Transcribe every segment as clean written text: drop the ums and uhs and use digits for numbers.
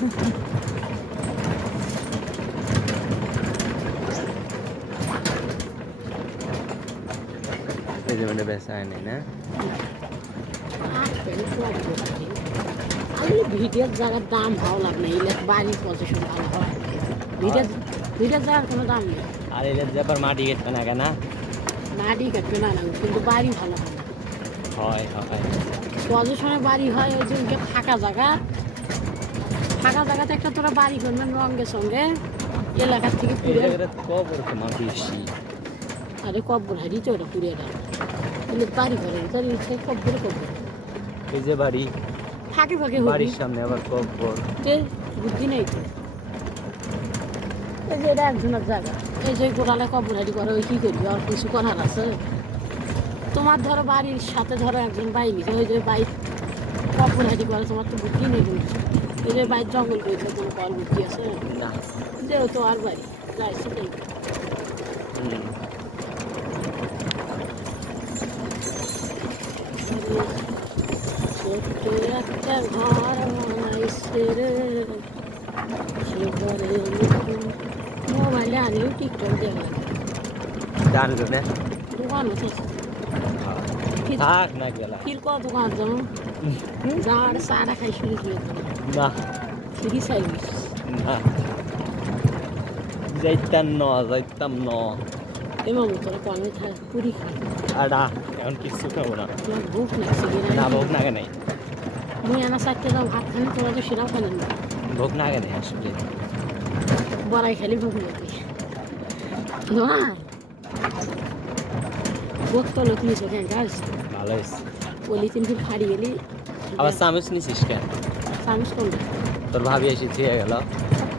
এই যে মানে বেচা হয় নাই না ভিডিওর জায়গার দাম ভালো লাগ না এলে বাড়ির পজিশন ভালো হয় ভিডিওর জায়গার কোনো দাম নেই আর এলে ব্যাপার মাটি কাটবে না কেনা মাটি কাটবে না কিন্তু বাড়ি ভালো হয় হয় হয় পজিশনে বাড়ি হয় ওই যে ফাঁকা জায়গাতে একটা তোরা বাড়ি করবেন রঙের সঙ্গে এলাকার থেকে পুরো কবর তোমার বেশি আরে কব্বর হারি তো ওটা পুরিয়াটা কিন্তু বাড়ি করে তার ইচ্ছে কব্বর এই যে বাড়ি ফাঁকে বাড়ির সামনে আবার কবর বুদ্ধি নেই তো এই যে এটা একজনের জায়গা এই যে গোটালে কব্বর হারি করে ওই কী করবি আর কিছু করার আছে তোমার ধরো বাড়ির সাথে ধরো একজন বাইক নিছে ওই যে বাইক কব্বর হারি করে তোমার তো বুদ্ধি নেই কিন্তু এই যে বাইক জঙ্গল করেছে কোনো কল বুদ্ধি আছে না যেহেতু আর বাড়ি যাই সেটাই ছোট্ট একটা ঘর বানাইছে রে সে ঘরে মোবাইলে আনিও টিকটক দেখলাম জানলো না দোকান আছে থাক না গেলা ফির কত দোকান যাবো যাওয়ার সারা খাই শুরু না ফিরি সাইবিস না যাইতাম ন এমন তোরা কমে খায় পুরি খায় আডা এখন কিছু খাবো না তোমার ভোগ লাগছে না ভোগ নাগে নাই মুই আনা চারটে দাও ভাত খানি তোরা তো সেরাও খানেন না ভোগ নাগে নাই আসলে বড়াই খালি ভোগ লাগে না ভোগ তো লোক নিয়েছো কেন গাছ ভালো হয়েছে পলিথিন ফির ফাড়ি গেলি আবার চামচ নিছিস কেন চামচ কোনটা তোর ভাবি এসে চেয়ে গেল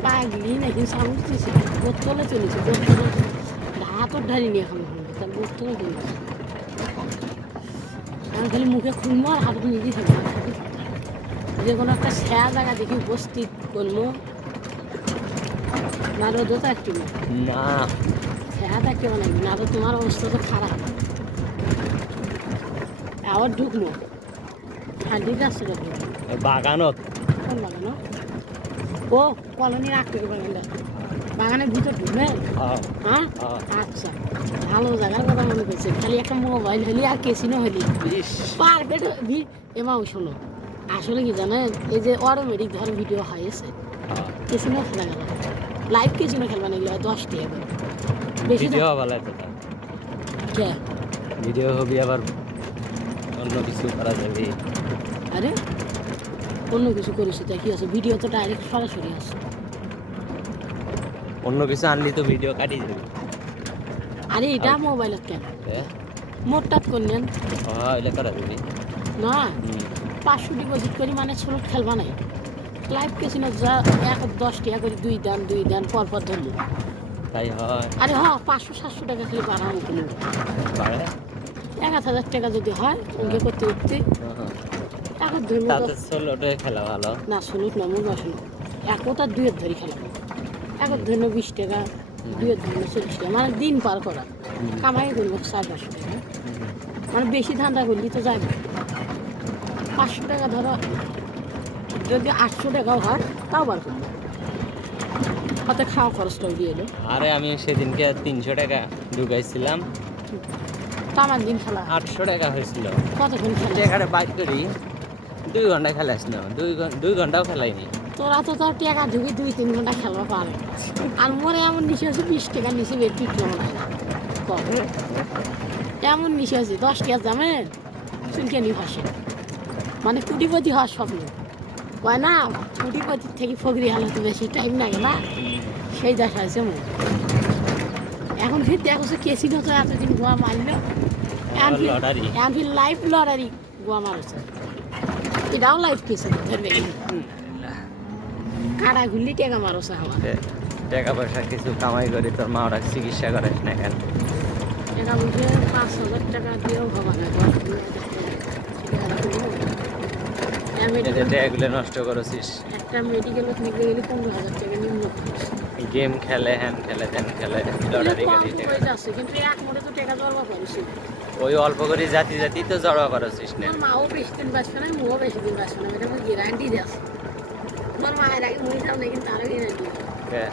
পাগলি নাকি চামচ দিয়েছে বোতলে চলেছে বোতলে হাতর ঢালি নিয়ে খাবো তার বোতলে চলেছে আমি খালি মুখে খুলবো আর হাত নিজেই থাকবো যে কোনো একটা ছায়া জায়গা দেখি উপস্থিত করলো না রোদও থাকতে না ছায়া থাকতে বানাবি না তো তোমার অবস্থা তো খারাপ আবার ঢুকলো হাঁটি যাচ্ছে বাগানত কোন বাগানো ও কলোনির আটকে বাগানটা বাগানের ভিতর ঢুকবে হ্যাঁ আচ্ছা ভালো জায়গার কথা মনে করছে খালি একটা মোবাইল হলি আর কেসিনো হলি পারফেক্ট এমাও শোনো আসলে কি জানেন এই যে অটোমেটিক ধর ভিডিও হয়েছে কেসিনো খেলা গেল লাইভ কেসিনো খেলবা না এগুলো 10 টাকা করে বেশি ভিডিও ভালো আছে কে ভিডিও হবে আবার অন্য কিছু করা যাবে আরে অন্য কিছু করিস তাই কি আছে ভিডিও তো ডাইরেক্ট সরাসরি আছে অন্য কিছু আনলি তো ভিডিও কাটি যাবে আরে এটা মোবাইলত কেন মোটটাত করলেন এলে করা যাবে না 500 ডিপোজিট করি মানে ছোট খেলবা নাই লাইভ কেসিনো যা 10 টাকা করে দুই দান পর ধরলি তাই হয় আরে 500-700 টাকা খালি বাড়ানো কিলো বাড়ে 1000 টাকা যদি হয় ওকে করতে এখন ধরুন তাতে ষোলোটা খেলা ভালো না শুনুক না মনে শুনুক একটা দুয়ের ধরি খেলাবো এখন ধরুন 20 টাকা দুয়ের ধরুন 40 টাকা মানে দিন পার করা কামাই করবো 400-500 টাকা মানে বেশি ধান্দা করলি তো যাবে 500 টাকা ধরো যদি 800 টাকাও হয় তাও বার করবো হাতে খাওয়া খরচটাও দিয়ে এলো আরে আমি সেদিনকে 300 টাকা ঢুকাইছিলাম তামার দিন খেলা 800 টাকা হয়েছিল কতক্ষণ খেলা টাকাটা বাইক করি 2 ঘন্টা খেলাস না 2 ঘন্টাও খেলাইনি তোরা তো তোর টাকা ঢুকি 2-3 ঘন্টা খেলবা পারে আর মোরে এমন নিচে আছে 20 টাকা নিচে বের পিটলো না এমন নিচে আছে 10 টাকা দামে চুলকানি ভাসে মানে কুটিপতি হওয়ার স্বপ্ন কয় না কুটিপতির থেকে ফকরি হালে তো বেশি টাইম লাগে না সেই দেখা আছে মনে এখন ফির দেখো কেসিনো তো এতদিন গোয়া মারলো এখন লাইভ লটারি গোয়া মারছে এটাও লাইভ কেসিনো ধরবে কাটা ঘুরলি টাকা মারছে আমার টাকা পয়সা কিছু কামাই করে তোর মা ওরা চিকিৎসা করাস না কেন টাকা বুঝে 5,000 টাকা দিয়েও হবা না এগুলো নষ্ট করেছিস একটা মেডিকেল নিতে গেলে 15,000 টাকা নিম্ন গেম খেলে হ্যান খেলে দেন খেলে লটারি যাচ্ছে কিন্তু এক মোড়ে তো টাকা জড়বা করেছি ওই অল্প করে জাতি তো জড়া করেছিস না মাও বেশি দিন বাঁচবে না মুও বেশি দিন বাঁচবে না এটা গ্যারান্টি দিয়েছে তোর মায়ের আগে মুই সামনে কিন্তু আরো কিনে দিই কে